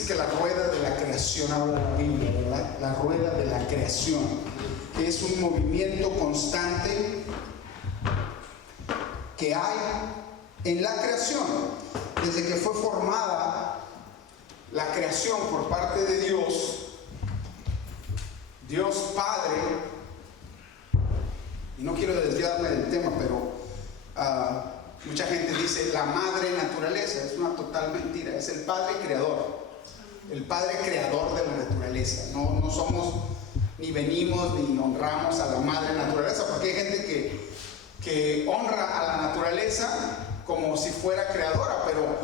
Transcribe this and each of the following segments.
Dice que la rueda de la creación, habla la Biblia, ¿verdad? La rueda de la creación, que es un movimiento constante que hay en la creación. Desde que fue formada la creación por parte de Dios, Dios Padre, y no quiero desviarme del tema, pero mucha gente dice la madre naturaleza. Es una total mentira. Es el Padre creador, el Padre creador de la naturaleza. No somos, ni venimos, ni honramos a la madre naturaleza, porque hay gente que honra a la naturaleza como si fuera creadora, pero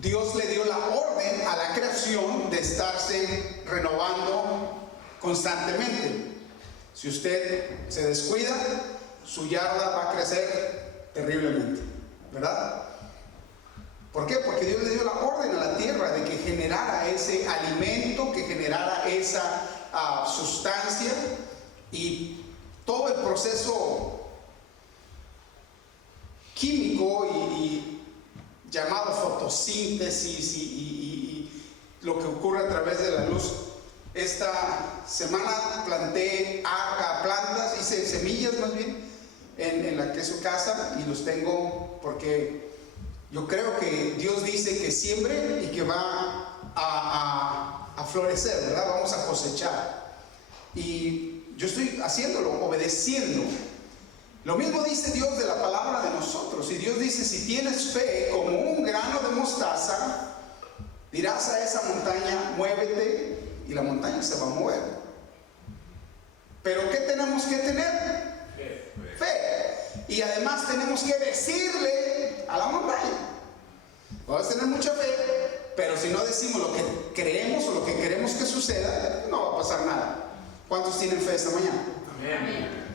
Dios le dio la orden a la creación de estarse renovando constantemente. Si usted se descuida, su yarda va a crecer terriblemente, ¿verdad? ¿Por qué? Porque Dios le dio la orden a la tierra de que generara ese alimento, que generara esa sustancia, y todo el proceso químico y llamado fotosíntesis y lo que ocurre a través de la luz. Esta semana planté plantas, hice semillas más bien en la que es su casa, y los tengo porque yo creo que Dios dice que siembre y que va a florecer, ¿verdad? Vamos a cosechar, y yo estoy haciéndolo, obedeciendo. Lo mismo dice Dios de la palabra de nosotros, y Dios dice: si tienes fe como un grano de mostaza, dirás a esa montaña, muévete, y la montaña se va a mover. Pero ¿qué tenemos que tener? Fe. Y además tenemos que decirle a la montaña. Vamos a tener mucha fe, pero si no decimos lo que creemos o lo que queremos que suceda, no va a pasar nada. ¿Cuántos tienen fe esta mañana? Amén.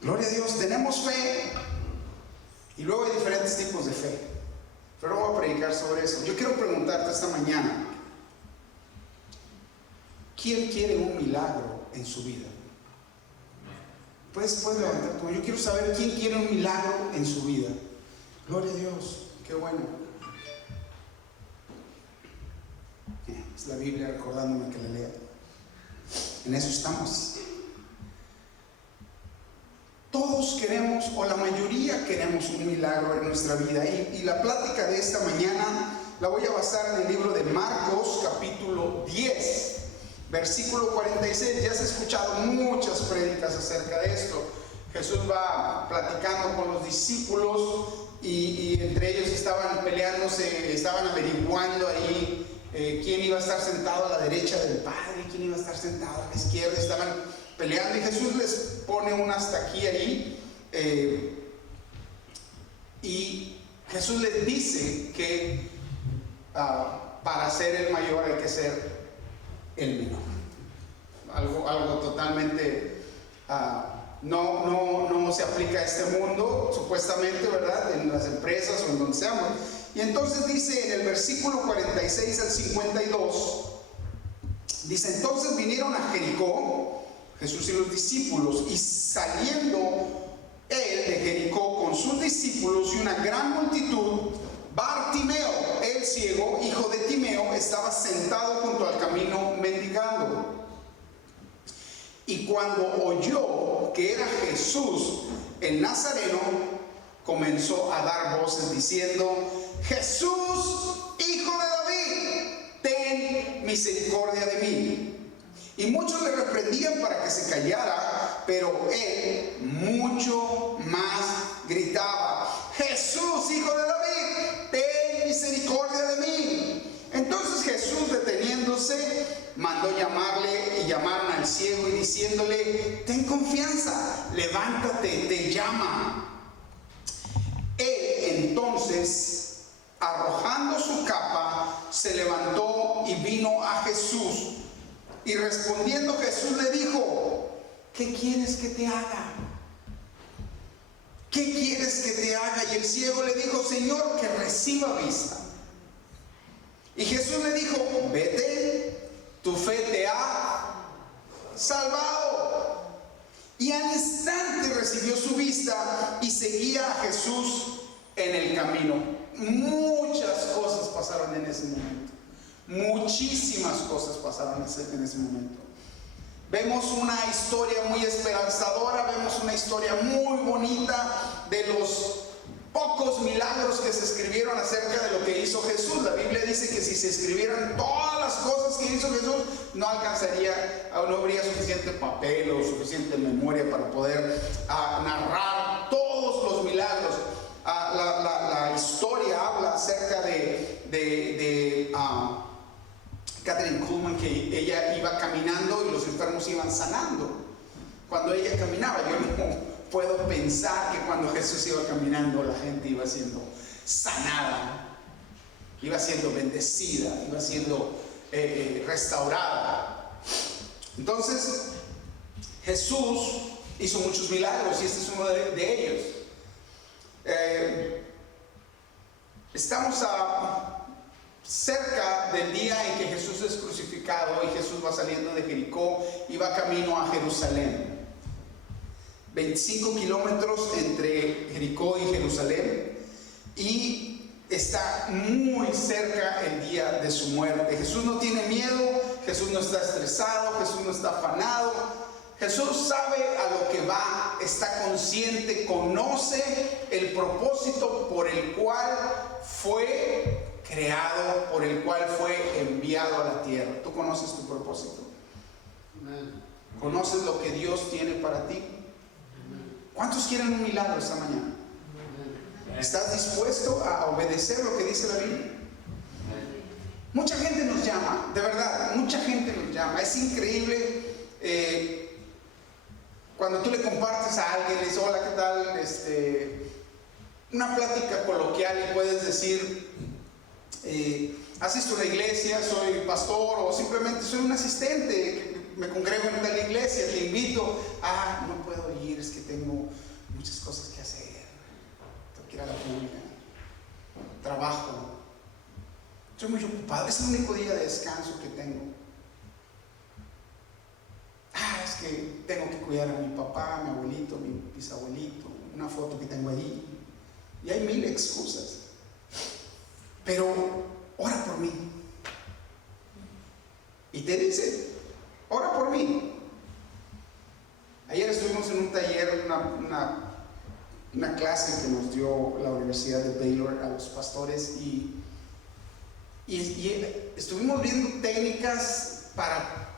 Gloria a Dios, tenemos fe, y luego hay diferentes tipos de fe, pero no voy a predicar sobre eso. Yo quiero preguntarte esta mañana: ¿quién quiere un milagro en su vida? Puedes levantar tu mano. Yo quiero saber quién quiere un milagro en su vida. Gloria a Dios, qué bueno. Es la Biblia recordándome que la lea. En eso estamos. Todos queremos, o la mayoría queremos, un milagro en nuestra vida, y la plática de esta mañana la voy a basar en el libro de Marcos, capítulo 10, versículo 46. Ya has escuchado muchas prédicas acerca de esto. Jesús va platicando con los discípulos, y entre ellos estaban peleándose, estaban averiguando ahí quién iba a estar sentado a la derecha del Padre, quién iba a estar sentado a la izquierda. Estaban peleando, y Jesús les pone un hasta aquí ahí, y Jesús les dice que para ser el mayor hay que ser el menor. Algo totalmente no se aplica a este mundo, supuestamente, ¿verdad? En las empresas o en donde seamos. Y entonces dice en el versículo 46 al 52, dice: entonces vinieron a Jericó, Jesús y los discípulos, y saliendo él de Jericó con sus discípulos y una gran multitud, Bartimeo, el ciego, hijo de Timeo, estaba sentado junto al camino mendigando. Y cuando oyó que era Jesús el Nazareno, comenzó a dar voces diciendo: Jesús, hijo de David, ten misericordia de mí. Y muchos le reprendían para que se callara, pero él mucho más gritaba: Jesús, hijo de David, ten misericordia de mí. Entonces Jesús, deteniéndose, mandó llamarle, y llamaron al ciego, y diciéndole: ten confianza, levántate, te llama. Él entonces, arrojando su capa, se levantó y vino a Jesús. Y respondiendo Jesús le dijo: ¿qué quieres que te haga? ¿Qué quieres que te haga? Y el ciego le dijo: Señor, que reciba vista. Y Jesús le dijo: vete, tu fe te ha salvado. Y al instante recibió su vista y seguía a Jesús en el camino. Muchas cosas pasaron en ese momento. Muchísimas cosas pasaron en ese momento. Vemos una historia muy esperanzadora, vemos una historia muy bonita de los pocos milagros que se escribieron acerca de lo que hizo Jesús. La Biblia dice que si se escribieran todas las cosas que hizo Jesús, no alcanzaría, no habría suficiente papel o suficiente memoria para poder narrar todos los milagros. La historia habla acerca de Catherine Kuhlman, que ella iba caminando y los enfermos iban sanando. Cuando ella caminaba, yo no puedo pensar que cuando Jesús iba caminando la gente iba siendo sanada, iba siendo bendecida, iba siendo restaurada. Entonces Jesús hizo muchos milagros y este es uno de ellos. Estamos cerca del día en que Jesús es crucificado y Jesús va saliendo de Jericó y va camino a Jerusalén. 25 kilómetros entre Jericó y Jerusalén, y está muy cerca el día de su muerte. Jesús no tiene miedo, Jesús no está estresado, Jesús no está afanado. Jesús sabe a lo que va, está consciente, conoce el propósito por el cual fue creado, por el cual fue enviado a la tierra. ¿Tú conoces tu propósito? ¿Conoces lo que Dios tiene para ti? ¿Cuántos quieren un milagro esta mañana? ¿Estás dispuesto a obedecer lo que dice la Biblia? Mucha gente nos llama, de verdad, mucha gente nos llama. Es increíble cuando tú le compartes a alguien, le dices, hola, ¿qué tal? Una plática coloquial y puedes decir, asisto a una iglesia, soy pastor, o simplemente soy un asistente, me congrego en tal iglesia, te invito. No puedo ir, es que tengo muchas cosas que hacer, tengo que ir a la pública, trabajo, estoy muy ocupado, es el único día de descanso que tengo. Es que tengo que cuidar a mi papá, mi abuelito, mi bisabuelito, una foto que tengo allí, y hay mil excusas. Pero ora por mí, y te dice, ora por mí. Ayer estuvimos en un taller, una clase que nos dio la Universidad de Baylor a los pastores, y estuvimos viendo técnicas para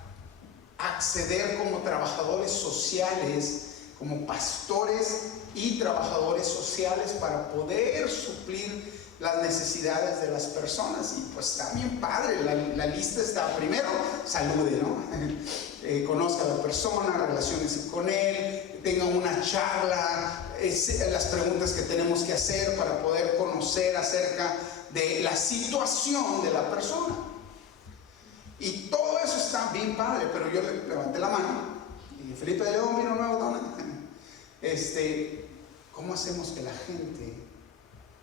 acceder como trabajadores sociales, como pastores y trabajadores sociales, para poder suplir las necesidades de las personas. Y pues está bien padre, la lista está: primero, salude, ¿no? Conozca a la persona, relaciónese con él, tenga una charla, las preguntas que tenemos que hacer para poder conocer acerca de la situación de la persona. Y todo eso está bien padre, pero yo le levanté la mano y Felipe de León vino nuevo, Dona. ¿Cómo hacemos que la gente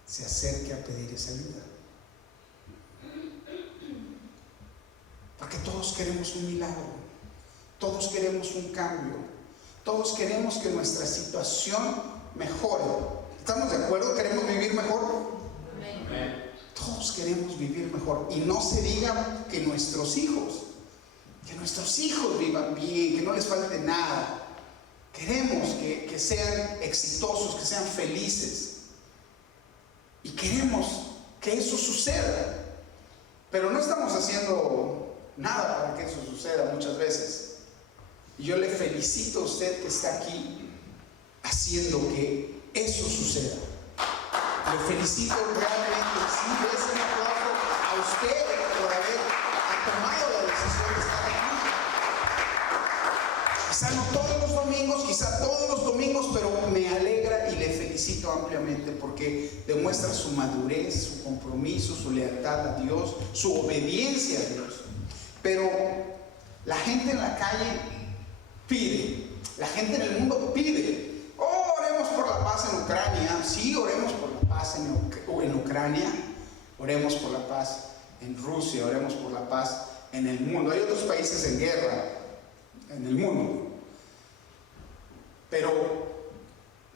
se acerque a pedir esa ayuda? Porque todos queremos un milagro, todos queremos un cambio, todos queremos que nuestra situación mejore. ¿Estamos de acuerdo? ¿Queremos vivir mejor? Amén. Todos queremos vivir mejor, y no se diga que nuestros hijos vivan bien, que no les falte nada. Queremos que sean exitosos, que sean felices, y queremos que eso suceda, pero no estamos haciendo nada para que eso suceda muchas veces. Y yo le felicito a usted que está aquí haciendo que eso suceda. Le felicito realmente, sí, es un aplauso a usted por haber tomado la decisión de estar aquí. Quizá no todos los domingos, quizá todos los domingos, pero me alegra y le felicito ampliamente porque demuestra su madurez, su compromiso, su lealtad a Dios, su obediencia a Dios. Pero la gente en la calle pide, la gente en el mundo pide. Oremos por la paz en Ucrania. Sí, oremos por la paz en Ucrania, oremos por la paz en Rusia, oremos por la paz en el mundo. Hay otros países en guerra en el mundo, pero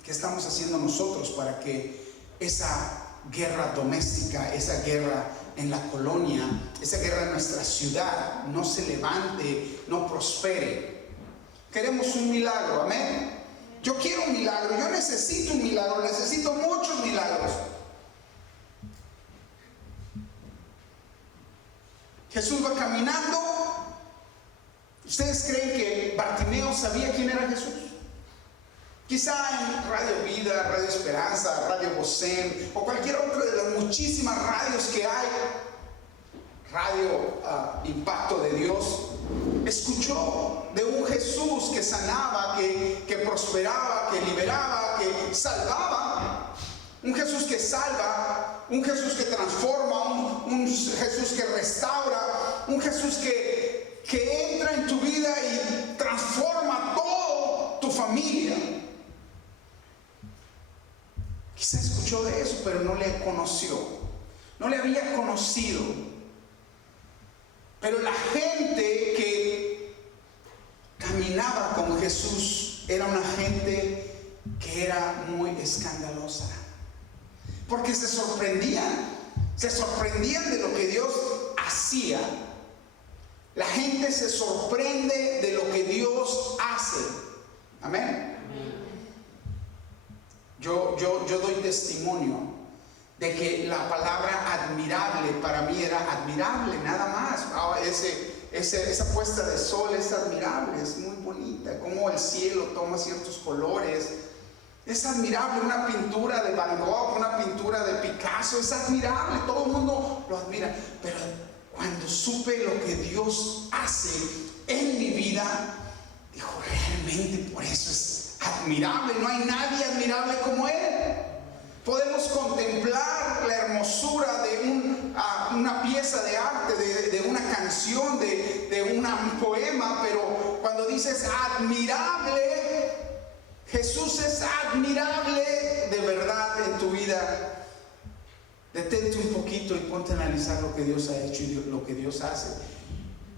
¿qué estamos haciendo nosotros para que esa guerra doméstica, esa guerra en la colonia, esa guerra en nuestra ciudad no se levante, no prospere. Queremos un milagro, amén. Yo quiero un milagro, yo necesito un milagro, necesito muchos milagros. Jesús va caminando. ¿Ustedes creen que Bartimeo sabía quién era Jesús? Quizá en Radio Vida, Radio Esperanza, Radio Bocén o cualquier otra de las muchísimas radios que hay, Radio Impacto de Dios, escuchó de un Jesús que sanaba, que prosperaba, que liberaba, que salvaba. Un Jesús que salva, un Jesús que transforma, un Jesús que restaura, un Jesús que entra en tu vida y transforma toda tu familia. Quizá escuchó de eso, pero no le conoció, no le había conocido. Pero la gente que caminaba con Jesús era una gente que era muy escandalosa, porque se sorprendían de lo que Dios hacía. La gente se sorprende de lo que Dios hace. Amén. Yo doy testimonio de que la palabra admirable para mí era admirable, nada más. Esa puesta de sol es admirable, es muy bonita, como el cielo toma ciertos colores. Es admirable una pintura de Van Gogh, una pintura de Picasso, es admirable, todo el mundo lo admira. Pero cuando supe lo que Dios hace en mi vida, dijo, realmente por eso es admirable, no hay nadie admirable como Él. Podemos contemplar la hermosura de una pieza de arte, de una canción, de un poema, pero cuando dices admirable, Jesús es admirable de verdad en tu vida. Detente un poquito y ponte a analizar lo que Dios ha hecho y lo que Dios hace.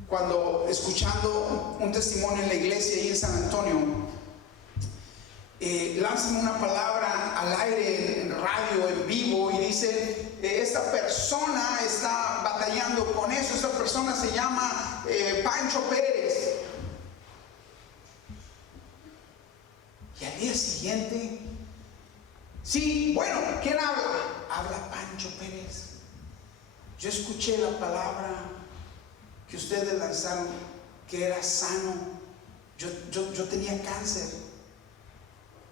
Cuando escuchando un testimonio en la iglesia ahí en San Antonio, lanzan una palabra al aire en radio, en vivo, y dice, esta persona está batallando con eso, esta persona se llama Pancho Pérez. Y al día siguiente, sí, bueno, ¿quién habla? Habla Pancho Pérez. Yo escuché la palabra que ustedes lanzaron, que era sano. Yo tenía cáncer.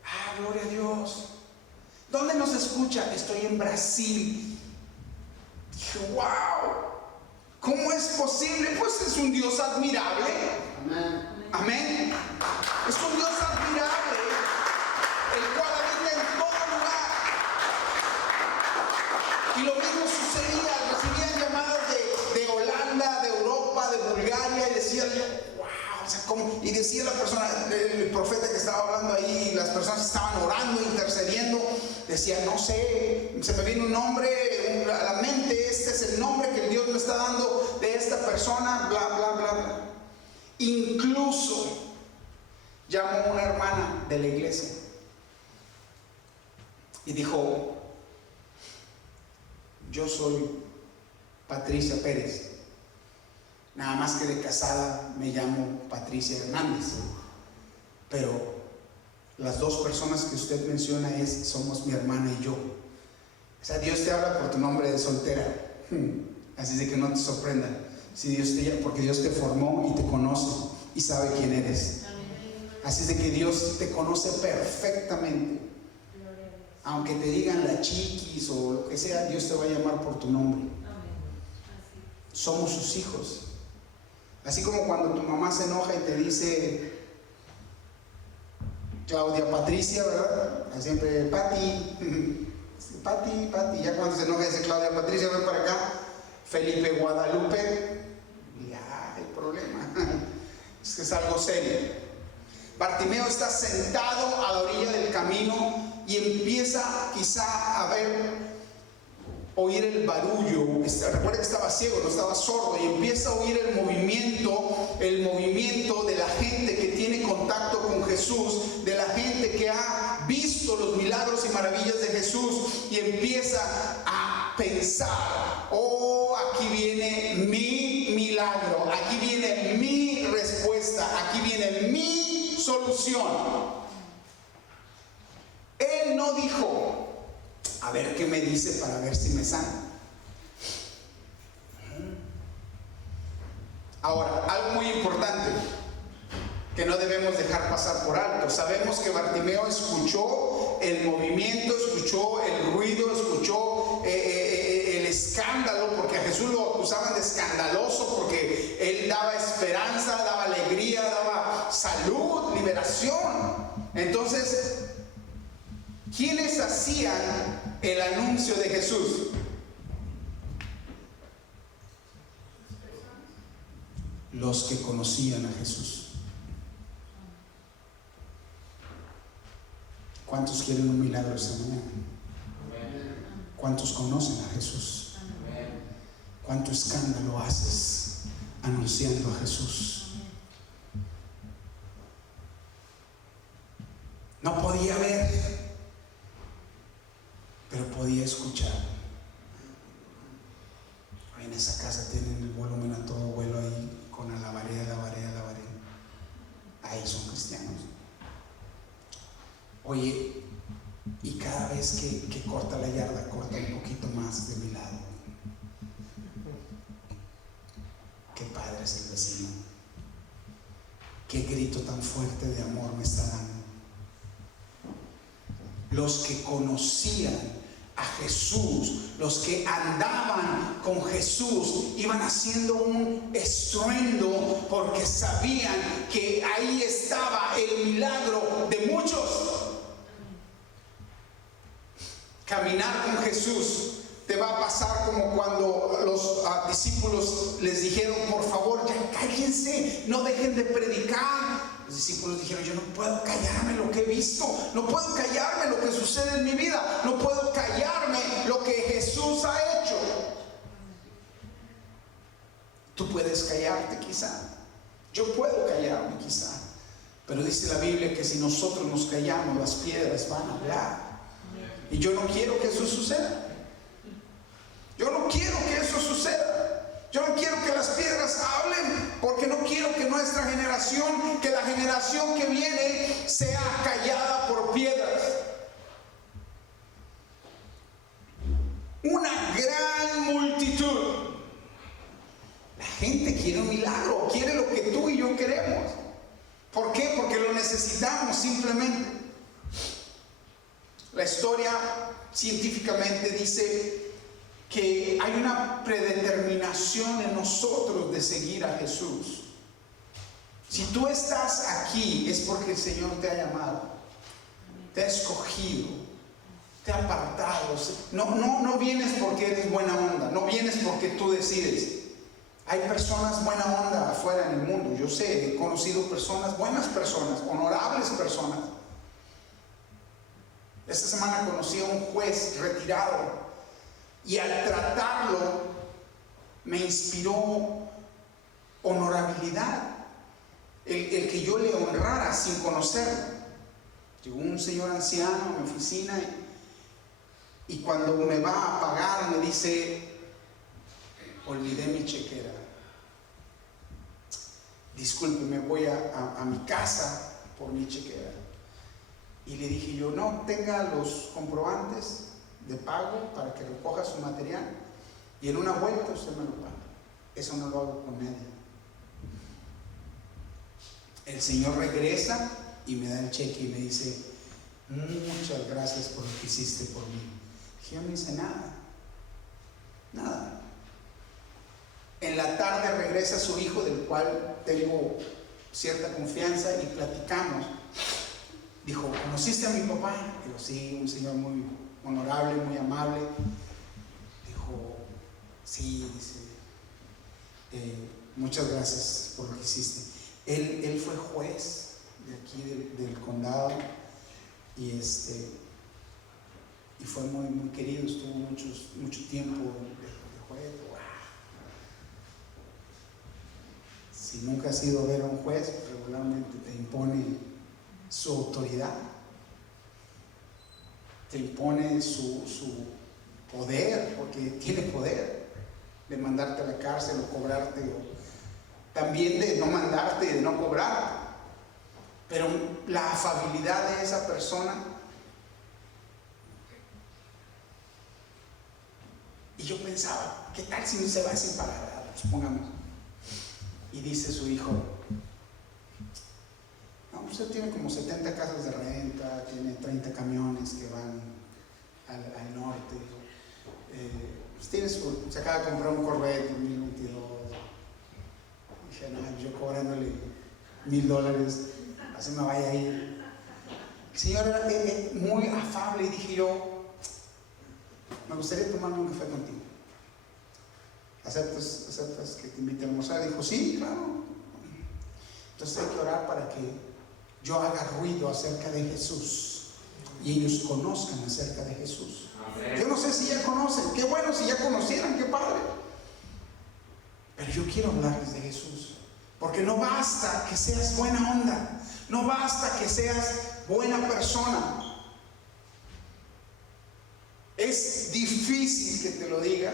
Ah, gloria a Dios. ¿Dónde nos escucha? Estoy en Brasil. Dije, wow, ¿cómo es posible? Pues es un Dios admirable. Amén. Amén. Es un Dios admirable, el cual habita en todo lugar. Y lo mismo sucedía, recibían llamadas de Holanda, de Europa, de Bulgaria, y decían, wow, o sea, ¿cómo? Y decía la persona, el profeta que estaba hablando ahí, las personas estaban orando, intercediendo, decía, no sé, se me viene un nombre a la mente, este es el nombre que Dios me está dando de esta persona, bla, bla, bla, bla. Incluso llamó una hermana de la iglesia y dijo, yo soy Patricia Pérez, nada más que de casada me llamo Patricia Hernández, pero las dos personas que usted menciona somos mi hermana y yo. O sea, Dios te habla por tu nombre de soltera, así de que no te sorprenda, si porque Dios te formó y te conoce y sabe quién eres. Así de que Dios te conoce perfectamente. Aunque te digan la chiquis o lo que sea, Dios te va a llamar por tu nombre. Somos sus hijos. Así como cuando tu mamá se enoja y te dice Claudia Patricia, ¿verdad? Siempre Pati, Pati. Ya cuando se enoja dice Claudia Patricia, ven para acá. Felipe Guadalupe, ya hay problema. Es que es algo serio. Bartimeo está sentado a la orilla del camino y empieza quizá a oír el barullo. Recuerda que estaba ciego, no estaba sordo, y empieza a oír el movimiento de la gente que tiene contacto con Jesús, de la gente que ha visto los milagros y maravillas de Jesús, y empieza a a pensar, oh, aquí viene mi milagro, aquí viene mi respuesta, aquí viene mi solución. Él no dijo, a ver qué me dice para ver si me sana. Ahora, algo muy importante que no debemos dejar pasar por alto. Sabemos que Bartimeo escuchó el movimiento, escuchó el ruido, escuchó el escándalo, porque a Jesús lo acusaban de escandaloso, porque él daba esperanza, daba alegría, daba salud, liberación. Entonces, ¿quiénes hacían el anuncio de Jesús? Los que conocían a Jesús. ¿Cuántos quieren un milagro esta mañana? ¿Cuántos conocen a Jesús? ¿Cuánto escándalo haces anunciando a Jesús? No podía ver, pero podía escuchar. En esa casa tienen el volumen a todo vuelo ahí, con alabaré. Ahí son cristianos. Oye, y cada vez que corta la yarda, corta un poquito más de mi lado. Qué padre es el vecino. Qué grito tan fuerte de amor me está dando. Los que conocían a Jesús, los que andaban con Jesús, iban haciendo un estruendo porque sabían que ahí estaba el milagro de muchos. Caminar con Jesús te va a pasar como cuando los discípulos les dijeron, por favor, ya cállense, no dejen de predicar. Los discípulos dijeron, yo no puedo callarme lo que he visto, no puedo callarme lo que sucede en mi vida, no puedo callarme lo que Jesús ha hecho. Tú puedes callarte quizá, yo puedo callarme quizá, pero dice la Biblia que si nosotros nos callamos, las piedras van a hablar. Y yo no quiero que eso suceda. Yo no quiero que eso suceda. Yo no quiero que las piedras hablen, porque no quiero que nuestra generación, que la generación que viene, sea callada por piedras. Una gran multitud. La gente quiere un milagro, quiere lo que tú y yo queremos. ¿Por qué? Porque lo necesitamos simplemente. La historia científicamente dice que hay una predeterminación en nosotros de seguir a Jesús. Si tú estás aquí es porque el Señor te ha llamado, te ha escogido, te ha apartado. No vienes porque eres buena onda, no vienes porque tú decides. Hay personas buena onda afuera en el mundo, yo sé, he conocido personas, buenas personas, honorables personas. Esta semana conocí a un juez retirado y al tratarlo me inspiró honorabilidad, el que yo le honrara sin conocerlo. Llegó un señor anciano a mi oficina y cuando me va a pagar me dice, olvidé mi chequera, disculpe, me voy a mi casa por mi chequera. Y le dije yo, no, tenga los comprobantes de pago para que recoja su material y en una vuelta usted me lo paga. Eso no lo hago con nadie. El Señor regresa y me da el cheque y me dice, muchas gracias por lo que hiciste por mí. Yo no hice nada. En la tarde regresa su hijo, del cual tengo cierta confianza, y platicamos. Dijo, ¿conociste a mi papá? Digo, sí, un señor muy honorable, muy amable. Dijo, sí, dice, muchas gracias por lo que hiciste. Él fue juez de aquí del condado y fue muy querido, estuvo mucho tiempo de juez. ¡Wow! Si nunca has ido a ver a un juez, regularmente te impone su autoridad, te impone poder, porque tiene poder de mandarte a la cárcel o cobrarte, o también de no mandarte y de no cobrarte. Pero la afabilidad de esa persona. Y yo pensaba, ¿qué tal si no se va sin pagar? Supongamos. Y dice su hijo, no, usted tiene como 70 casas de renta, tiene 30 camiones que van al norte. Se acaba de comprar un Corvette 2022. Dije, no, yo cobrándole $1,000, así me vaya a ir. El Señor era muy afable y dije yo, me gustaría tomarme un café contigo. ¿Aceptas que te invite a almorzar? Dijo, sí, claro. Entonces hay que orar para que yo haga ruido acerca de Jesús y ellos conozcan acerca de Jesús. Amén. Yo no sé si ya conocen, qué bueno si ya conocieran, qué padre. Pero yo quiero hablarles de Jesús, porque no basta que seas buena onda, no basta que seas buena persona. Es difícil que te lo diga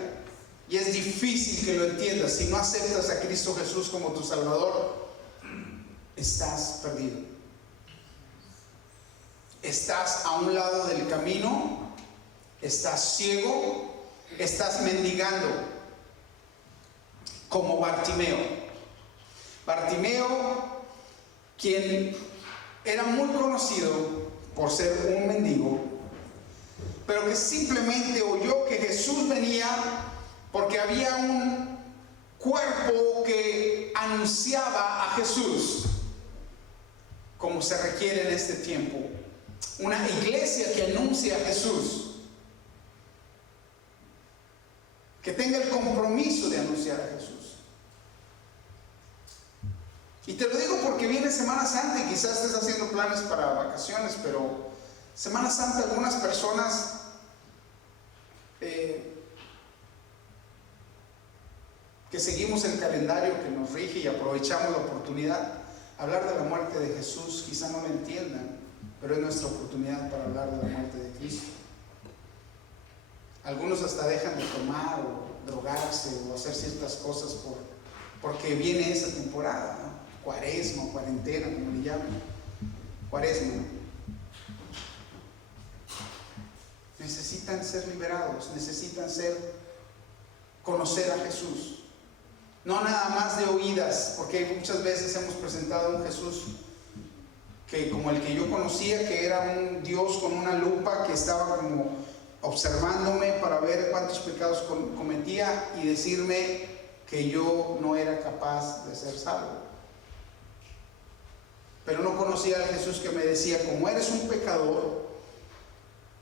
y es difícil que lo entiendas. Si no aceptas a Cristo Jesús como tu Salvador, estás perdido. Estás a un lado del camino, estás ciego, estás mendigando, como Bartimeo. Bartimeo, quien era muy conocido por ser un mendigo, pero que simplemente oyó que Jesús venía porque había un cuerpo que anunciaba a Jesús, como se requiere en este tiempo, una iglesia que anuncia a Jesús, que tenga el compromiso de anunciar a Jesús. Y te lo digo porque viene Semana Santa y quizás estés haciendo planes para vacaciones, pero Semana Santa algunas personas que seguimos el calendario que nos rige y aprovechamos la oportunidad, hablar de la muerte de Jesús, quizá no lo entiendan, pero es nuestra oportunidad para hablar de la muerte de Cristo. Algunos hasta dejan de tomar o drogarse o hacer ciertas cosas porque viene esa temporada, ¿no? Cuaresma o cuarentena, como le llaman. Cuaresma, ¿no? Necesitan ser liberados, necesitan conocer a Jesús. No nada más de oídas, porque muchas veces hemos presentado a un Jesús que, como el que yo conocía, que era un Dios con una lupa que estaba como observándome para ver cuántos pecados cometía y decirme que yo no era capaz de ser salvo. Pero no conocía al Jesús que me decía, como eres un pecador,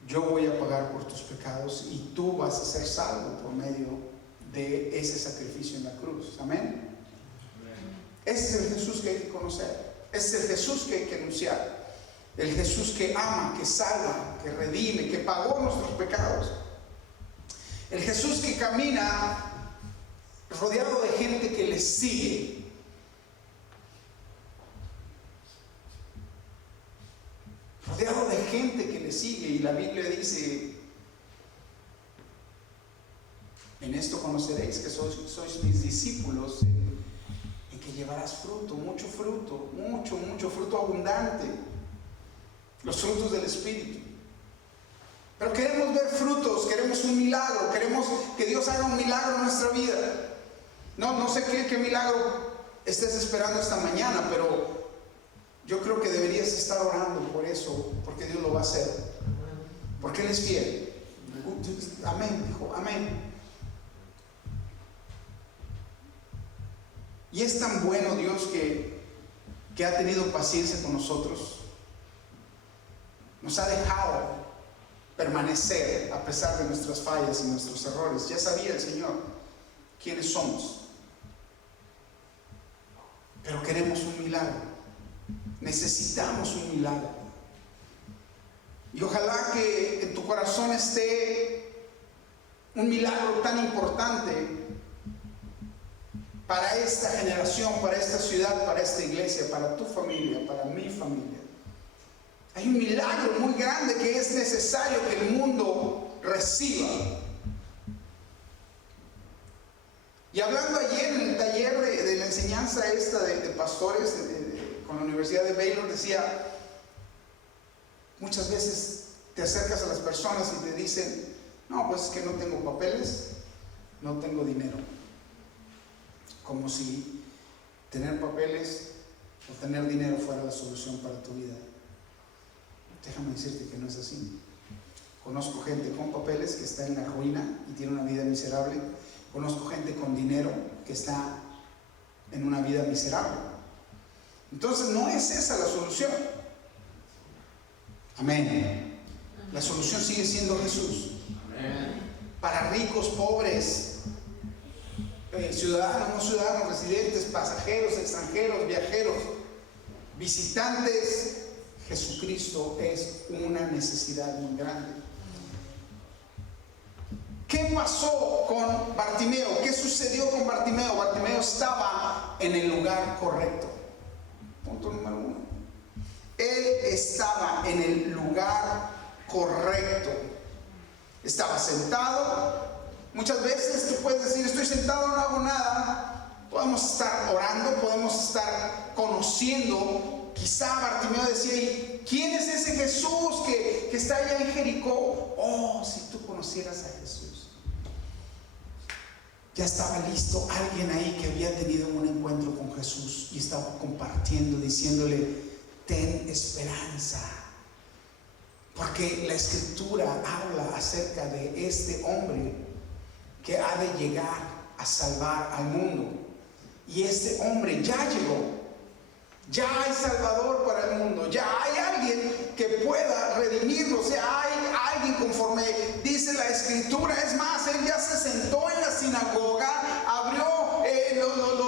yo voy a pagar por tus pecados y tú vas a ser salvo por medio de ese sacrificio en la cruz. Amén. Ese es el Jesús que hay que conocer. Ese es el Jesús que hay que anunciar. El Jesús que ama, que salva, que redime, que pagó nuestros pecados. El Jesús que camina rodeado de gente que le sigue. Rodeado de gente que le sigue. Y la Biblia dice, en esto conoceréis que sois mis discípulos, en que llevarás fruto, mucho fruto abundante, los frutos del Espíritu. Pero queremos ver frutos, queremos un milagro, queremos que Dios haga un milagro en nuestra vida. No sé qué milagro estés esperando esta mañana, pero yo creo que deberías estar orando por eso, porque Dios lo va a hacer, porque Él es fiel. Amén, dijo, amén. Y es tan bueno Dios que ha tenido paciencia con nosotros. Nos ha dejado permanecer a pesar de nuestras fallas y nuestros errores. Ya sabía el Señor quiénes somos. Pero queremos un milagro. Necesitamos un milagro. Y ojalá que en tu corazón esté un milagro tan importante para esta generación, para esta ciudad, para esta iglesia, para tu familia, para mi familia. Hay un milagro muy grande que es necesario que el mundo reciba. Y hablando ayer en el taller de la enseñanza esta de pastores con la Universidad de Baylor, decía, muchas veces te acercas a las personas y te dicen, no, pues es que no tengo papeles, no tengo dinero. Como si tener papeles o tener dinero fuera la solución para tu vida. Déjame decirte que no es así. Conozco gente con papeles que está en la ruina y tiene una vida miserable. Conozco gente con dinero que está en una vida miserable. Entonces no es esa la solución. Amén. La solución sigue siendo Jesús. Amén. Para ricos, pobres, ciudadanos, no ciudadanos, residentes, pasajeros, extranjeros, viajeros, visitantes, Jesucristo es una necesidad muy grande. ¿Qué pasó con Bartimeo? ¿Qué sucedió con Bartimeo? Bartimeo estaba en el lugar correcto. Punto número 1. Él estaba en el lugar correcto. Estaba sentado. Muchas veces tú puedes decir, estoy sentado, no hago nada. Podemos estar orando, podemos estar conociendo. Quizá Bartimeo decía, ¿quién es ese Jesús que está allá en Jericó? Oh, si tú conocieras a Jesús. Ya estaba listo alguien ahí que había tenido un encuentro con Jesús y estaba compartiendo, diciéndole, ten esperanza. Porque la Escritura habla acerca de este hombre que ha de llegar a salvar al mundo. Y este hombre ya llegó. Ya hay Salvador para el mundo. Ya hay alguien que pueda redimirlo. O sea, hay alguien conforme dice la Escritura. Es más, él ya se sentó en la sinagoga, abrió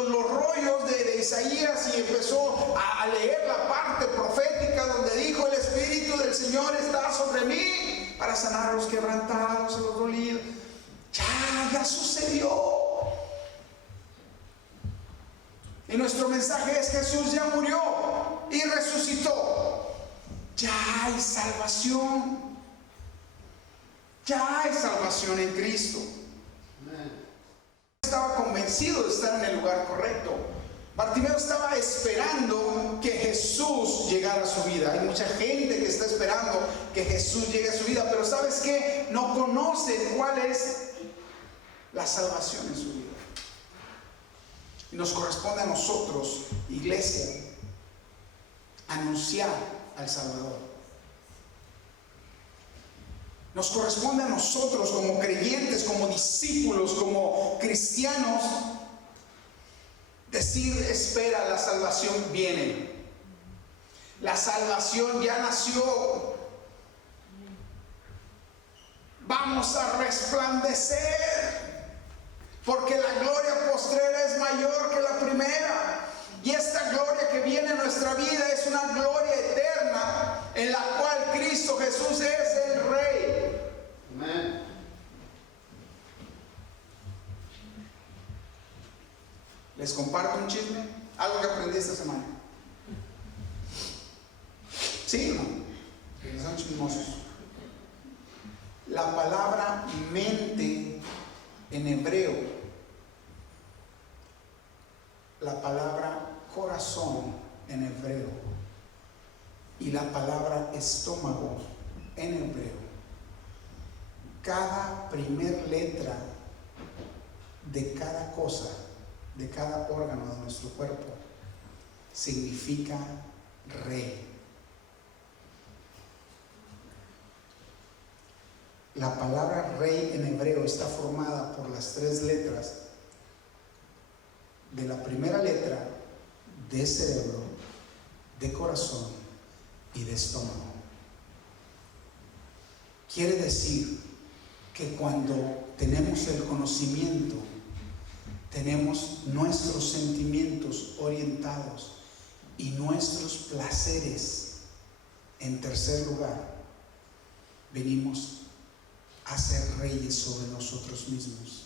los rollos de Isaías y empezó a leer la parte profética donde dijo, el Espíritu del Señor está sobre mí para sanar a los quebrantados, a los dolidos. Ya sucedió. Y nuestro mensaje es, Jesús ya murió y resucitó. Ya hay salvación. Ya hay salvación en Cristo. Estaba convencido de estar en el lugar correcto. Bartimeo estaba esperando que Jesús llegara a su vida. Hay mucha gente que está esperando que Jesús llegue a su vida, pero ¿sabes qué? No conocen cuál es la salvación en su vida. Y nos corresponde a nosotros, iglesia, anunciar al Salvador. Nos corresponde a nosotros como creyentes, como discípulos, como cristianos, decir, espera, la salvación viene. La salvación ya nació. Vamos a resplandecer. Porque la gloria postrera es mayor que la primera. Y esta gloria que viene en nuestra vida es una gloria eterna en la cual Cristo Jesús es el Rey. Amén. Les comparto un chisme, algo que aprendí esta semana. ¿Sí o no? Que son chismosos. La palabra mente en hebreo, la palabra corazón en hebreo y la palabra estómago en hebreo, cada primer letra de cada cosa, de cada órgano de nuestro cuerpo, significa rey. La palabra rey en hebreo está formada por las 3 letras de la primera letra de cerebro, de corazón y de estómago. Quiere decir que cuando tenemos el conocimiento, tenemos nuestros sentimientos orientados y nuestros placeres en tercer lugar, venimos a ser reyes sobre nosotros mismos.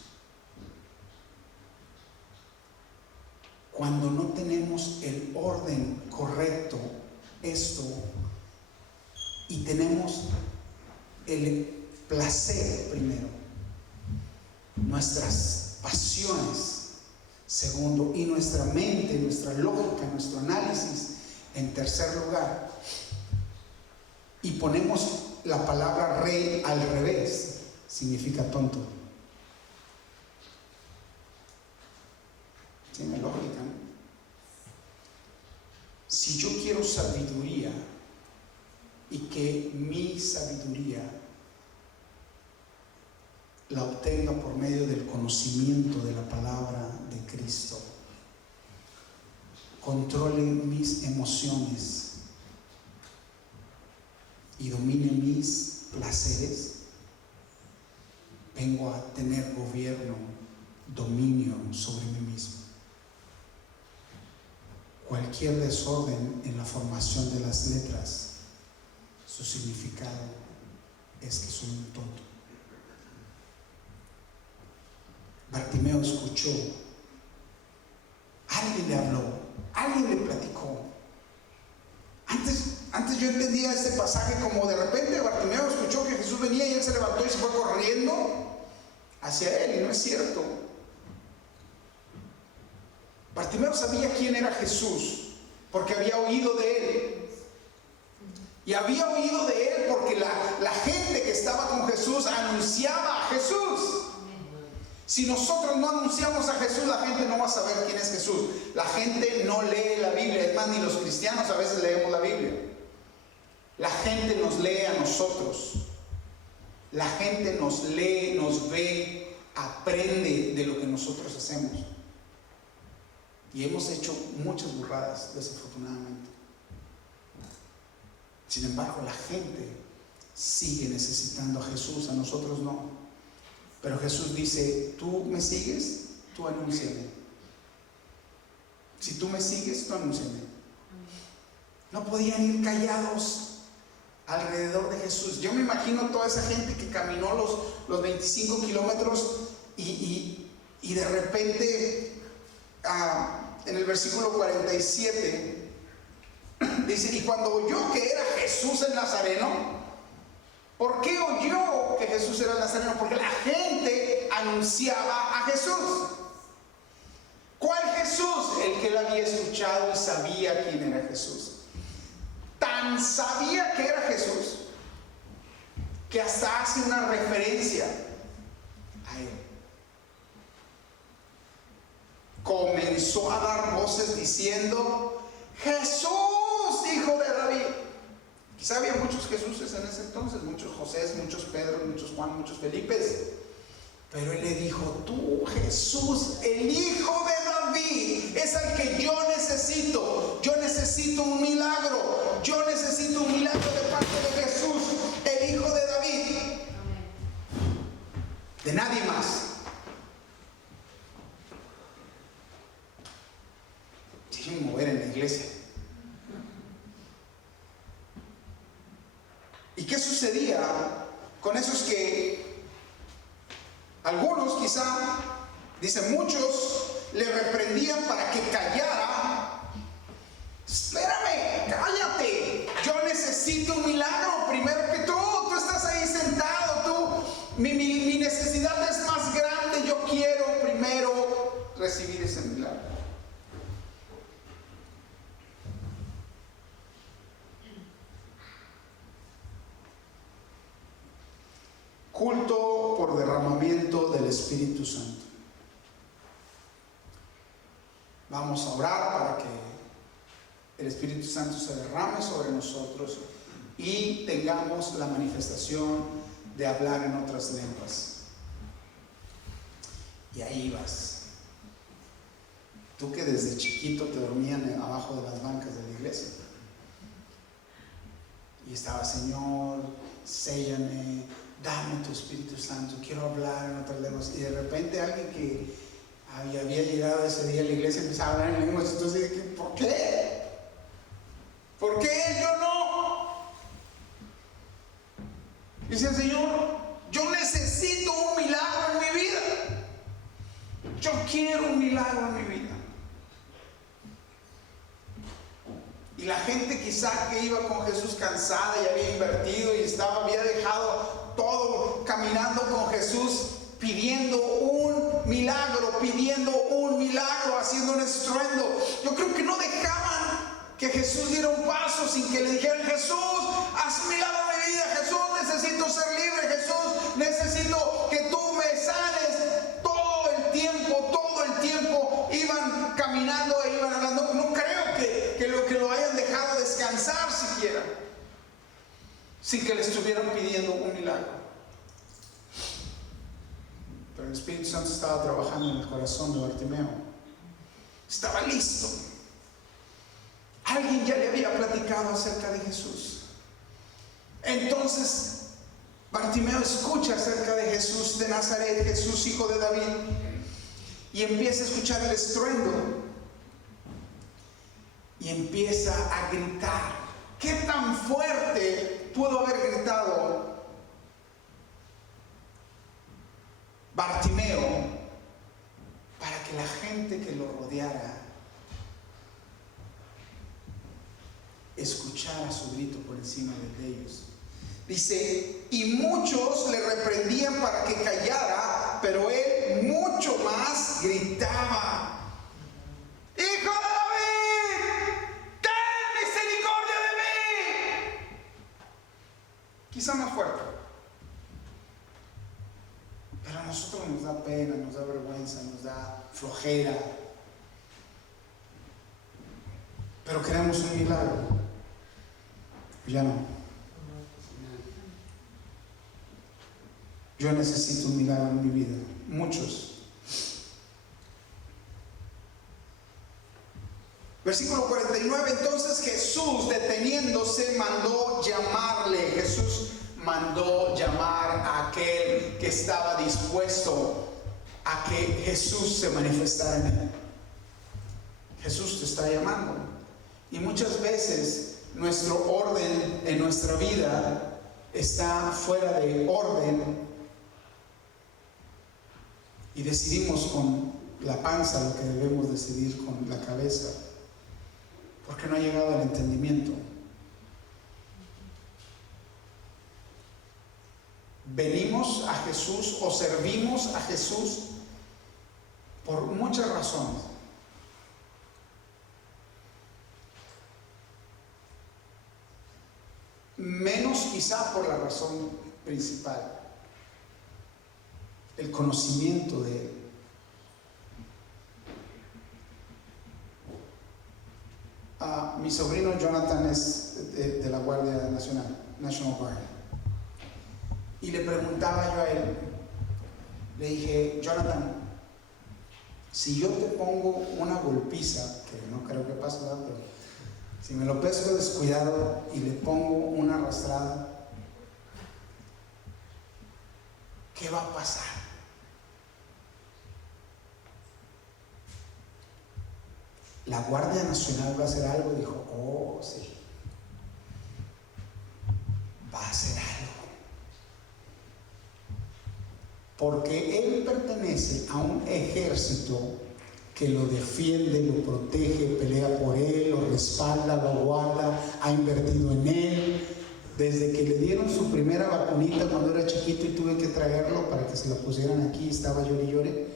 Cuando no tenemos el orden correcto, esto, y tenemos el placer primero, nuestras pasiones Segundo, y nuestra mente, nuestra lógica, nuestro análisis en tercer lugar. Y ponemos la palabra rey al revés, significa tonto. Tiene lógica, ¿no? Si yo quiero sabiduría y que mi sabiduría la obtenga por medio del conocimiento de la palabra de Cristo, controle mis emociones y domine mis placeres, vengo a tener gobierno, dominio sobre mí mismo. Cualquier desorden en la formación de las letras, su significado es que soy un tonto. Bartimeo escuchó, alguien le habló, alguien le platicó. Antes yo entendía este pasaje como de repente Bartimeo escuchó que Jesús venía y él se levantó y se fue corriendo hacia él, y no es cierto. Bartimeo sabía quién era Jesús porque había oído de él. Y había oído de él porque la gente que estaba con Jesús anunciaba a Jesús. Si nosotros no anunciamos a Jesús, la gente no va a saber quién es Jesús. La gente no lee la Biblia, es más, ni los cristianos a veces leemos la Biblia. La gente nos lee a nosotros. La gente nos lee, nos ve, aprende de lo que nosotros hacemos. Y hemos hecho muchas burradas, desafortunadamente. Sin embargo, la gente sigue necesitando a Jesús, a nosotros no. Pero Jesús dice, tú me sigues, tú anúnciame. Si tú me sigues, tú anúnciame. No podían ir callados alrededor de Jesús. Yo me imagino toda esa gente que caminó los 25 kilómetros y de repente, en el versículo 47, dice, y cuando oyó que era Jesús el Nazareno. ¿Por qué oyó que Jesús era el Nazareno? Porque la gente anunciaba a Jesús. ¿Cuál Jesús? El que él había escuchado y sabía quién era Jesús. Tan sabía que era Jesús que hasta hace una referencia a él. Comenzó a dar voces diciendo, Jesús, hijo de David. Quizá había muchos Jesuses en ese entonces, muchos Josés, muchos Pedros, muchos Juan, muchos Felipes. Pero él le dijo, tú Jesús, el hijo de David, es el que yo necesito. Yo necesito un milagro. Yo necesito un milagro de parte de Jesús, el hijo de David. De nadie más. Déjenme mover en la iglesia. ¿Y qué sucedía con esos que algunos quizá, dicen muchos, le reprendían para que callara? Espérame, cállate, yo necesito un milagro primero que tú estás ahí sentado, mi necesidad es más grande, yo quiero primero recibir ese milagro. Culto por derramamiento del Espíritu Santo. Vamos a orar para que el Espíritu Santo se derrame sobre nosotros y tengamos la manifestación de hablar en otras lenguas. Y ahí vas. Tú que desde chiquito te dormían abajo de las bancas de la iglesia. Y estaba, Señor, séllame, dame tu Espíritu Santo, quiero hablar en otras lenguas. Y de repente alguien que había llegado ese día a la iglesia empezaba a hablar en lenguas. Entonces dije, ¿por qué? ¿Por qué yo no? Dice el Señor, yo necesito un milagro en mi vida. Yo quiero un milagro en mi vida. Y la gente quizá que iba con Jesús cansada y había invertido y había dejado todo caminando con Jesús, pidiendo un un milagro, pidiendo un milagro, haciendo un estruendo. Yo creo que no dejaban que Jesús diera un paso sin que le dijeran: Jesús, haz milagro en mi vida. Jesús, necesito ser libre. Jesús, necesito que tú me sanes. Todo el tiempo iban caminando e iban hablando. No creo que lo hayan dejado descansar siquiera, sin que le estuvieran pidiendo un milagro. Pero el Espíritu Santo estaba trabajando en el corazón de Bartimeo. Estaba listo. Alguien ya le había platicado acerca de Jesús. Entonces Bartimeo escucha acerca de Jesús de Nazaret, Jesús hijo de David, y empieza a escuchar el estruendo y empieza a gritar. ¿Qué tan fuerte pudo haber gritado Bartimeo para que la gente que lo rodeara escuchara su grito por encima de ellos? Dice: y muchos le reprendían para que callara, pero él mucho más gritaba: ¡Hijo de David, ten misericordia de mí! Quizá más fuerte. Pero a nosotros nos da pena, nos da vergüenza, nos da flojera. Pero queremos un milagro. Ya no. Yo necesito un milagro en mi vida. Muchos. Versículo 49. Entonces Jesús, deteniéndose, mandó llamarle. Jesús mandó llamar a aquel que estaba dispuesto a que Jesús se manifestara en él. Jesús te está llamando. Y muchas veces nuestro orden en nuestra vida está fuera de orden y decidimos con la panza lo que debemos decidir con la cabeza, porque no ha llegado al entendimiento. Venimos a Jesús o servimos a Jesús por muchas razones. Menos quizá por la razón principal, el conocimiento de Él. Mi sobrino Jonathan es de la Guardia Nacional, National Guard. Y le preguntaba yo a él, le dije: Jonathan, si yo te pongo una golpiza, que no creo que pase nada, pero si me lo pesco descuidado y le pongo una arrastrada, ¿qué va a pasar? ¿La Guardia Nacional va a hacer algo? Dijo: oh, sí, va a hacer algo. Porque él pertenece a un ejército que lo defiende, lo protege, pelea por él, lo respalda, lo guarda, ha invertido en él. Desde que le dieron su primera vacunita cuando era chiquito y tuve que traerlo para que se la pusieran aquí, estaba llore y llore,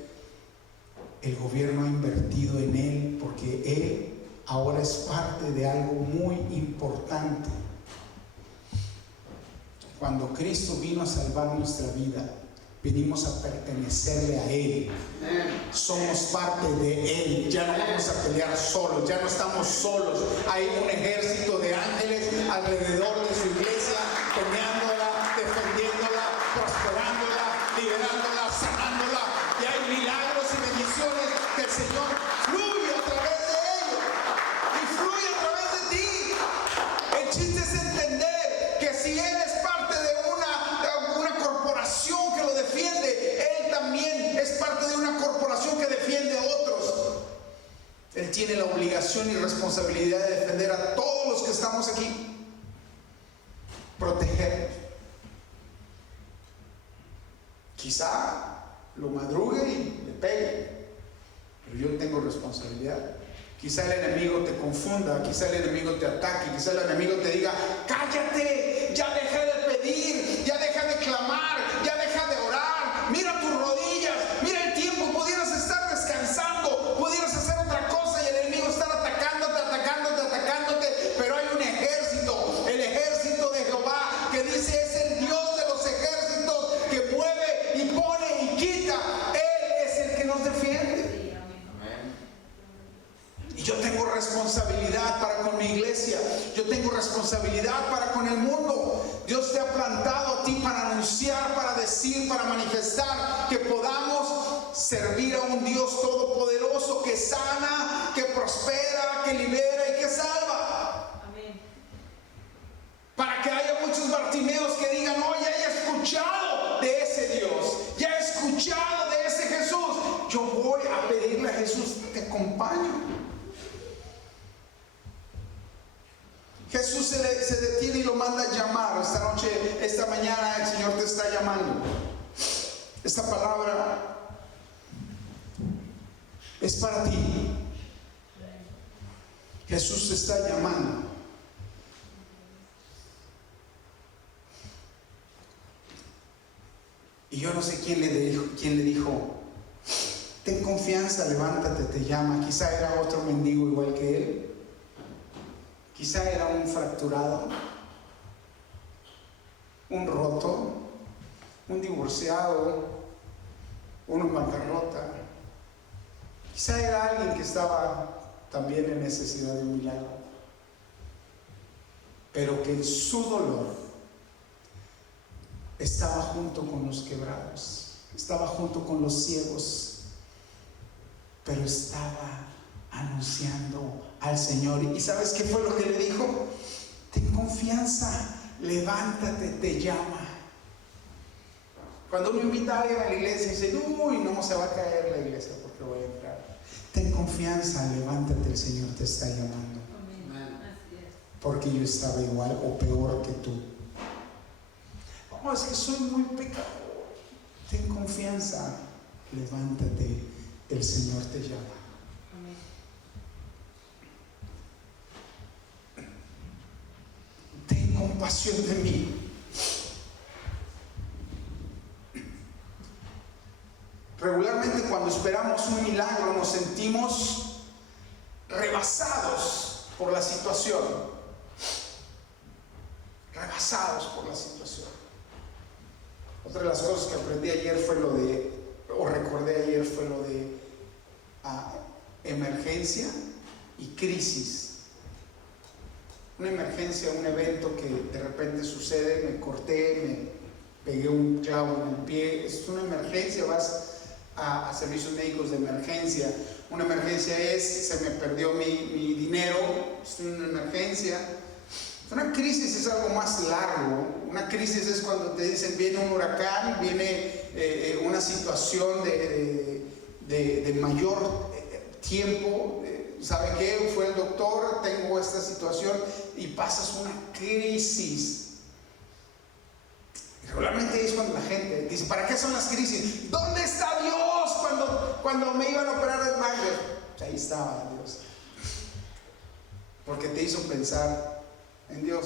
el gobierno ha invertido en él porque él ahora es parte de algo muy importante. Cuando Cristo vino a salvar nuestra vida, venimos a pertenecerle a Él. Somos parte de Él. Ya no vamos a pelear solos, ya no estamos solos. Hay un ejército de ángeles alrededor de su iglesia, peleándola, defendiéndola, prosperándola, liberándola, sanándola. Y hay milagros y bendiciones que el Señor fluye a través de ellos y fluye a través de ti. El chiste es entender que si Él es parte de una corporación que lo defiende, Él también es parte de una corporación que defiende a otros. Él tiene la obligación y responsabilidad de defender a todos los que estamos aquí, protegerlos. Quizá lo madrugue y le pegue, pero yo tengo responsabilidad. Quizá el enemigo te confunda, quizá el enemigo te ataque, quizá el enemigo te diga: cállate, ya deja de pedir, ya deja de clamar, ya deja de orar, mira tus rodillas, mira el tiempo Yo tengo responsabilidad para con el mundo. Dios te ha plantado a ti para anunciar, para decir, para manifestar que podamos servir a un Dios todopoderoso que sana, que prospera, que libera y que salva. Amén. Para que haya muchos Bartimeos que digan: oh, ya he escuchado de ese Dios, ya he escuchado de ese Jesús. Yo voy a pedirle a Jesús: te acompaño. Jesús se detiene y lo manda a llamar. Esta noche, esta mañana, el Señor te está llamando. Esta palabra es para ti. Jesús te está llamando. Y yo no sé quién le dijo: ten confianza, levántate, te llama. Quizá era otro mendigo igual que él. Quizá era un fracturado, un roto, un divorciado, uno en bancarrota. Quizá era alguien que estaba también en necesidad de un milagro, pero que en su dolor estaba junto con los quebrados, estaba junto con los ciegos, pero estaba anunciando al Señor. ¿Y sabes qué fue lo que le dijo? Ten confianza, levántate, te llama. Cuando uno invita a alguien a la iglesia y dice: uy, no se va a caer la iglesia porque voy a entrar. Ten confianza, levántate, el Señor te está llamando. Porque yo estaba igual o peor que tú. Es que soy muy pecador. Ten confianza, levántate, el Señor te llama. Ten compasión de mí. Regularmente, cuando esperamos un milagro, nos sentimos rebasados por la situación. Rebasados por la situación. Otra de las cosas que aprendí ayer fue recordé ayer fue lo de emergencia y crisis. Una emergencia, un evento que de repente sucede: me corté, me pegué un clavo en el pie. Es una emergencia, vas a servicios médicos de emergencia. Una emergencia es: se me perdió mi dinero. Es una emergencia. Una crisis es algo más largo. Una crisis es cuando te dicen: viene un huracán, viene una situación de mayor tiempo. ¿Sabe qué? Fue el doctor, tengo esta situación, y pasas una crisis. Y regularmente es cuando la gente dice: ¿para qué son las crisis? ¿Dónde está Dios cuando me iban a operar el magle? Pues ahí estaba Dios. Porque te hizo pensar en Dios,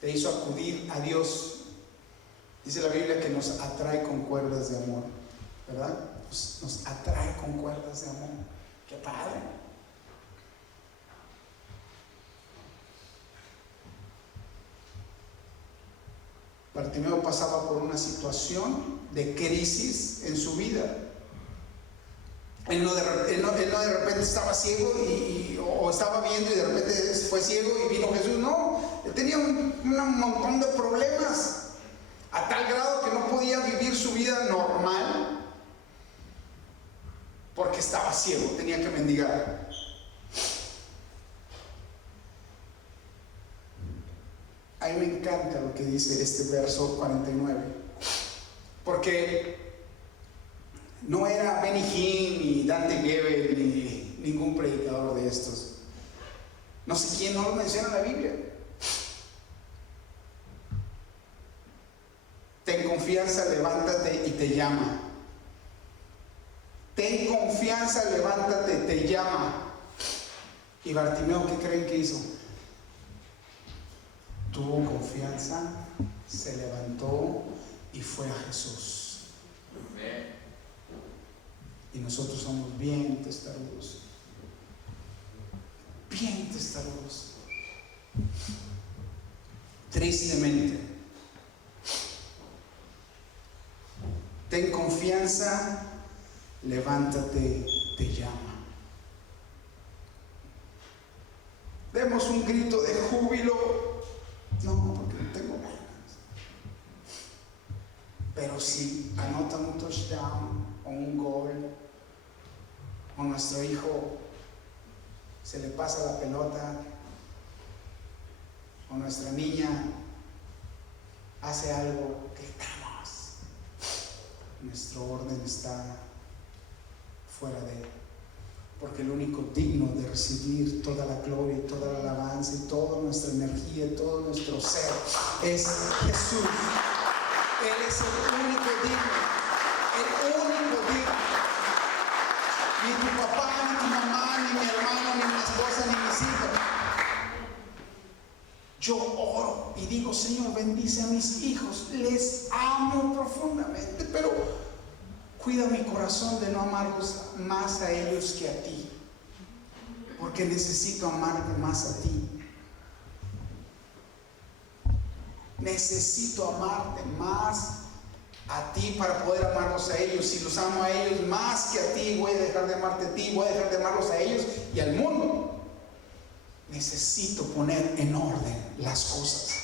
te hizo acudir a Dios. Dice la Biblia que nos atrae con cuerdas de amor, ¿verdad? Nos atrae con cuerdas de amor. ¡Qué padre! Bartimeo pasaba por una situación de crisis en su vida. Él no de repente estaba ciego o estaba viendo y de repente fue ciego y vino Jesús. No, él tenía un montón de problemas, a tal grado que no podía vivir su vida normal porque estaba ciego, tenía que mendigar. A mí me encanta lo que dice este verso 49, porque no era Benny Hinn ni Dante Gebel ni ningún predicador de estos. No sé quién no lo menciona en la Biblia. Ten confianza, levántate y te llama. Ten confianza, levántate, te llama. Y Bartimeo, ¿qué creen que hizo? Tuvo confianza, se levantó y fue a Jesús. Y nosotros somos bien testarudos. Bien testarudos. Tristemente. Ten confianza, levántate, te llama. demos un grito de júbilo. No, porque no tengo ganas. Pero si anotan un touchdown o un gol, o nuestro hijo se le pasa la pelota, o nuestra niña hace algo, gritamos. Nuestro orden está fuera de él. Porque el único digno de recibir toda la gloria y toda la alabanza y toda nuestra energía y todo nuestro ser es Jesús. Él es el único digno, el único digno. Ni tu papá, ni tu mamá, ni mi hermano, ni mi esposa, ni mis hijos. Yo oro y digo, Señor, bendice a mis hijos, les amo profundamente, pero cuida mi corazón de no amarlos más a ellos que a ti, porque necesito amarte más a ti. Necesito amarte más a ti para poder amarlos a ellos. Si los amo a ellos más que a ti, voy a dejar de amarte a ti, voy a dejar de amarlos a ellos y al mundo. Necesito poner en orden las cosas.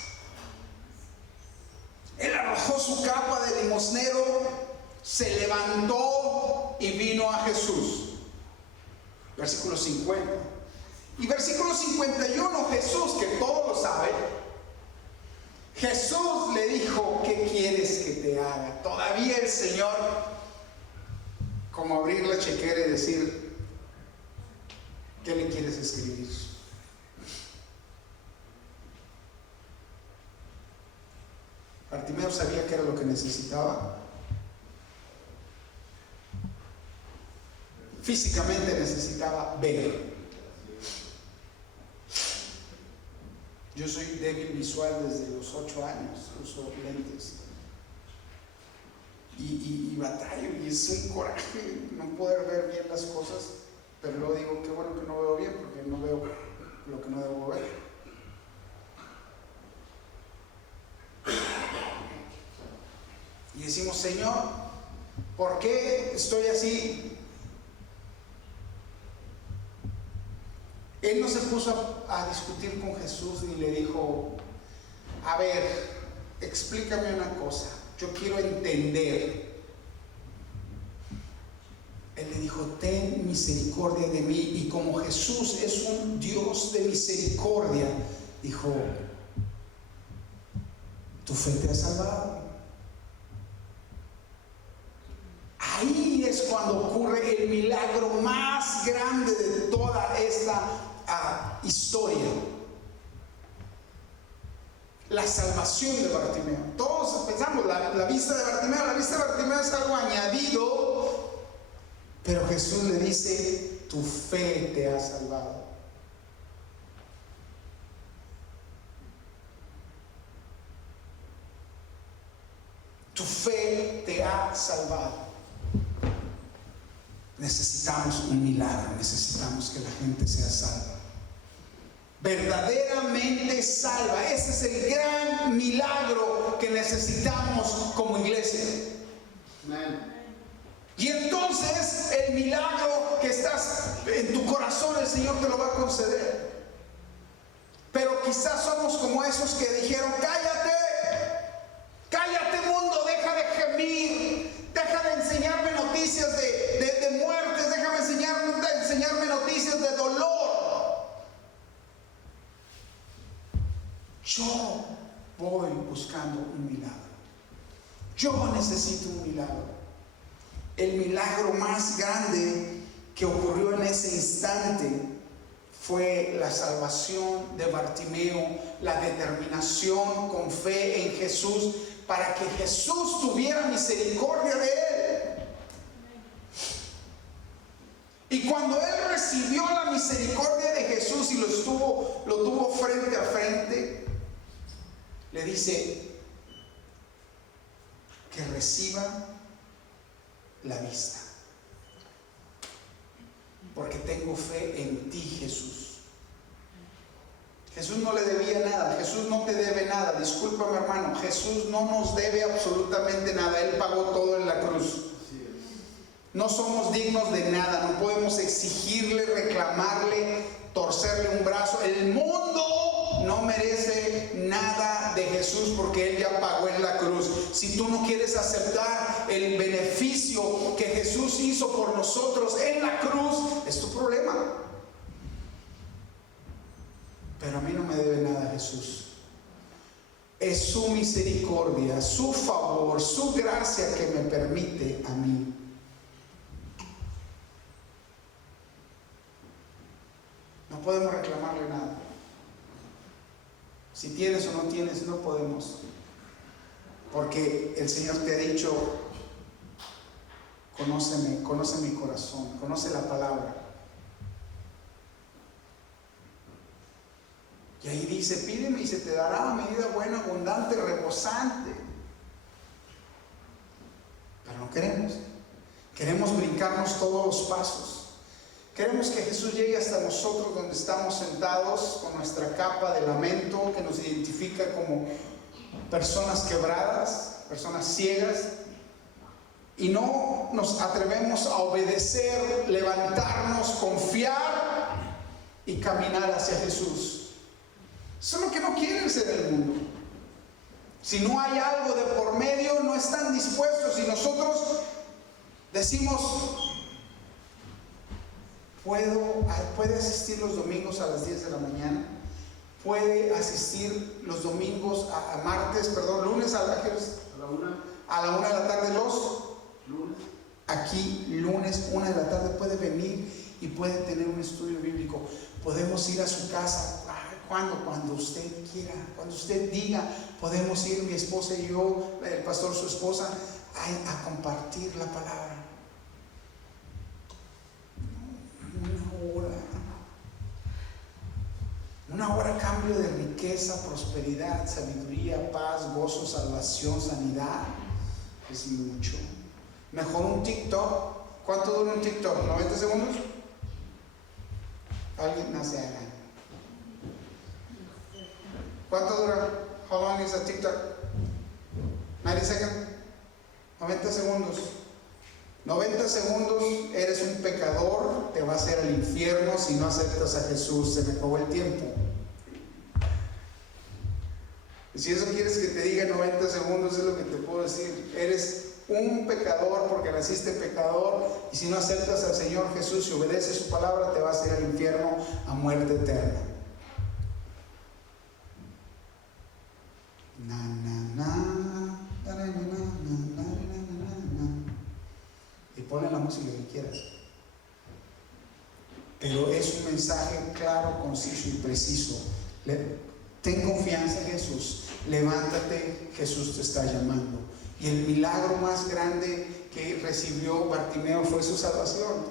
Él arrojó su capa de limosnero, se levantó y vino a Jesús. Versículo 50. Y versículo 51, Jesús, que todo lo sabe, Jesús le dijo, ¿qué quieres que te haga? Todavía el Señor, como abrir la chequera y decir, ¿qué le quieres escribir? Bartimeo sabía que era lo que necesitaba. Físicamente necesitaba ver. Yo soy débil visual desde los 8 años, uso lentes. Y batallo, y es un coraje no poder ver bien las cosas, pero luego digo, qué bueno que no veo bien, porque no veo lo que no debo ver. Y decimos, Señor, ¿por qué estoy así? Él no se puso a discutir con Jesús ni le dijo, a ver, explícame una cosa, yo quiero entender. Él le dijo, ten misericordia de mí. Y como Jesús es un Dios de misericordia, dijo, tu fe te ha salvado. Ahí es cuando ocurre el milagro más grande de toda esta historia. La salvación de Bartimeo. Todos pensamos, la vista de Bartimeo es algo añadido, pero Jesús le dice, tu fe te ha salvado. Tu fe te ha salvado. Necesitamos un milagro, necesitamos que la gente sea salva. Verdaderamente salva. Ese es el gran milagro que necesitamos como iglesia. Amén. Y entonces el milagro que estás en tu corazón, el Señor te lo va a conceder. Pero quizás somos como esos que dijeron, cállate, cállate mundo, deja de gemir, deja de enseñarme noticias de muertes, déjame enseñarme noticias de dolor. Yo voy buscando un milagro. Yo necesito un milagro. El milagro más grande que ocurrió en ese instante fue la salvación de Bartimeo, la determinación con fe en Jesús para que Jesús tuviera misericordia de él. Y cuando él recibió la misericordia de Jesús y lo tuvo frente a frente, le dice que reciba la vista, porque tengo fe en ti, Jesús. Jesús no le debía nada. Jesús no te debe nada. Discúlpame, hermano, Jesús no nos debe absolutamente nada. Él pagó todo en la cruz. No somos dignos de nada. No podemos exigirle, reclamarle torcerle un brazo. El mundo no merece nada de Jesús porque Él ya pagó en la cruz. Si tú no quieres aceptar el beneficio que Jesús hizo por nosotros en la cruz, es tu problema. Pero a mí no me debe nada Jesús. Es su misericordia, su favor, su gracia que me permite a mí. No podemos reclamarle nada. Si tienes o no tienes, no podemos. Porque el Señor te ha dicho, conóceme, conoce mi corazón, conoce la palabra. Y ahí dice, pídeme y se te dará a medida buena, abundante, rebosante. Pero no queremos. Queremos brincarnos todos los pasos. Queremos que Jesús llegue hasta nosotros donde estamos sentados con nuestra capa de lamento que nos identifica como personas quebradas, personas ciegas, y no nos atrevemos a obedecer, levantarnos, confiar y caminar hacia Jesús. Eso es lo que no quieren ser del mundo. Si no hay algo de por medio, no están dispuestos. Y nosotros decimos, puede asistir los domingos a las 10 de la mañana, puede asistir los domingos lunes a la 1 de la tarde, aquí lunes 1 de la tarde puede venir y puede tener un estudio bíblico. Podemos ir a su casa. Cuando usted quiera, cuando usted diga, podemos ir mi esposa y yo, el pastor, su esposa, a compartir la palabra. Una hora cambio de riqueza, prosperidad, sabiduría, paz, gozo, salvación, sanidad, es mucho. Mejor un TikTok. ¿Cuánto dura un TikTok? ¿90 segundos? Alguien nace acá. ¿Cuánto dura? How long is a TikTok? 90 seconds? 90 segundos. 90 segundos, eres un pecador, te va a hacer al infierno si no aceptas a Jesús. Se me acabó el tiempo. Y si eso quieres que te diga 90 segundos, es lo que te puedo decir. Eres un pecador porque naciste pecador, y si no aceptas al Señor Jesús y obedeces su palabra, te va a hacer al infierno, a muerte eterna. Y ponle la música que quieras, pero es un mensaje claro, conciso y preciso. Ten confianza en Jesús, levántate, Jesús te está llamando. Y el milagro más grande que recibió Bartimeo fue su salvación.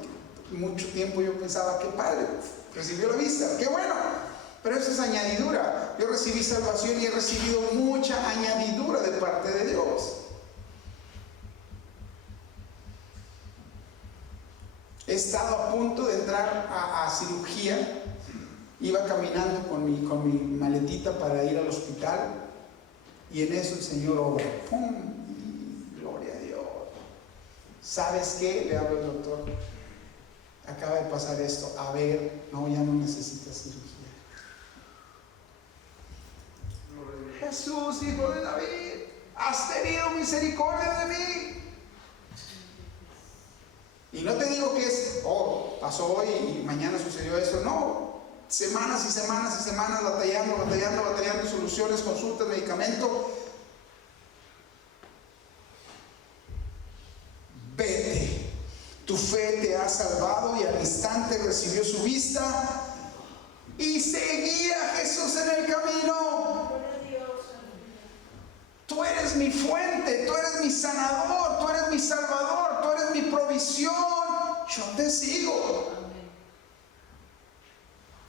Mucho tiempo yo pensaba, qué padre, recibió la vista, qué bueno. Pero eso es añadidura. Yo recibí salvación y he recibido mucha añadidura de parte de Dios. He estado a punto de entrar a cirugía. Iba caminando con mi maletita para ir al hospital. Y en eso el Señor obra. ¡Pum! Y gloria a Dios. ¿Sabes qué? Le hablo al doctor. Acaba de pasar esto. A ver, no, ya no necesitas cirugía. Jesús, hijo de David, has tenido misericordia de mí. Y no te digo que es, pasó hoy y mañana sucedió eso. No, semanas y semanas y semanas batallando soluciones, consultas, medicamentos. Vete, tu fe te ha salvado. Y al instante recibió su vista y seguía a Jesús en el camino. Tú eres mi fuente, tú eres mi sanador, tú eres mi salvador, tú eres mi provisión. Yo te sigo.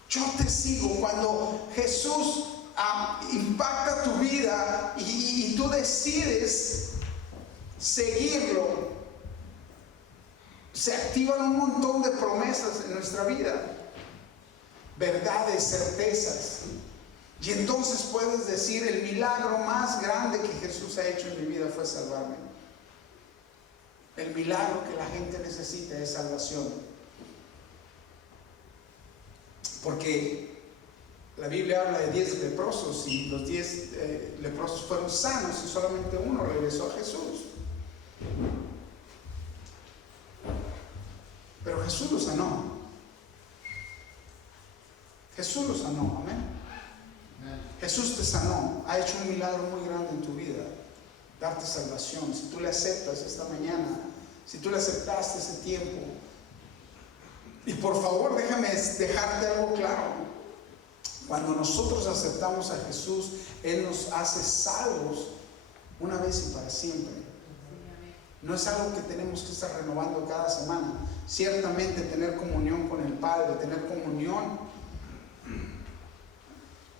Yo te sigo. Cuando Jesús impacta tu vida y tú decides seguirlo, se activan un montón de promesas en nuestra vida, verdades, certezas. Y entonces puedes decir, el milagro más grande que Jesús ha hecho en mi vida fue salvarme. El milagro que la gente necesita es salvación. Porque la Biblia habla de 10 leprosos y los 10 leprosos fueron sanos y solamente uno regresó a Jesús. Pero Jesús lo sanó. Jesús lo sanó, amén. Jesús te sanó, ha hecho un milagro muy grande en tu vida, darte salvación. Si tú le aceptas esta mañana, si tú le aceptaste ese tiempo, y por favor déjame dejarte algo claro. Cuando nosotros aceptamos a Jesús, Él nos hace salvos una vez y para siempre. No es algo que tenemos que estar renovando cada semana. Ciertamente tener comunión con el Padre, tener comunión.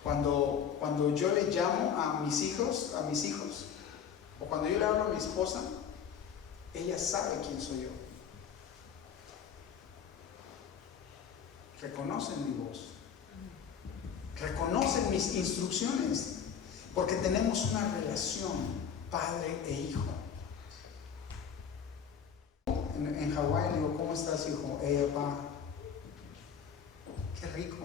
Cuando yo le llamo a mis hijos, o cuando yo le hablo a mi esposa, ella sabe quién soy yo. Reconocen mi voz. Reconocen mis instrucciones. Porque tenemos una relación padre e hijo. En Hawái le digo, ¿cómo estás, hijo? Pa. Qué rico.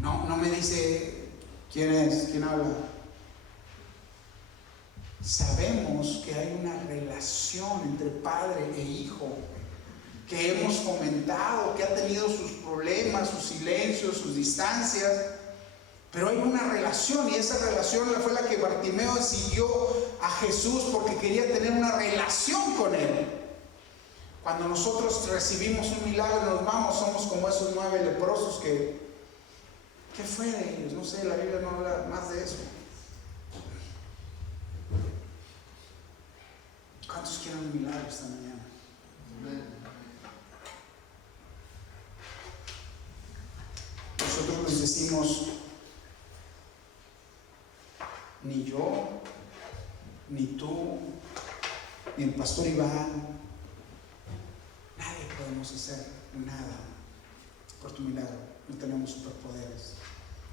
No me dice quién es, quién habla. Sabemos que hay una relación entre padre e hijo que hemos comentado, que ha tenido sus problemas, sus silencios, sus distancias, pero hay una relación, y esa relación fue la que Bartimeo siguió a Jesús porque quería tener una relación con Él. Cuando nosotros recibimos un milagro y nos vamos, somos como esos 9 leprosos que ¿qué fue de ellos? No sé, la Biblia no habla más de eso. ¿Cuántos quieren un milagro esta mañana? Nosotros les decimos, ni yo, ni tú, ni el pastor Iván, nadie podemos hacer nada por tu milagro. No tenemos superpoderes.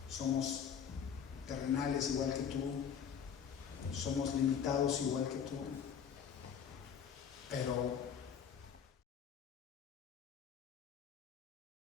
Somos terrenales igual que tú. Somos limitados igual que tú. Pero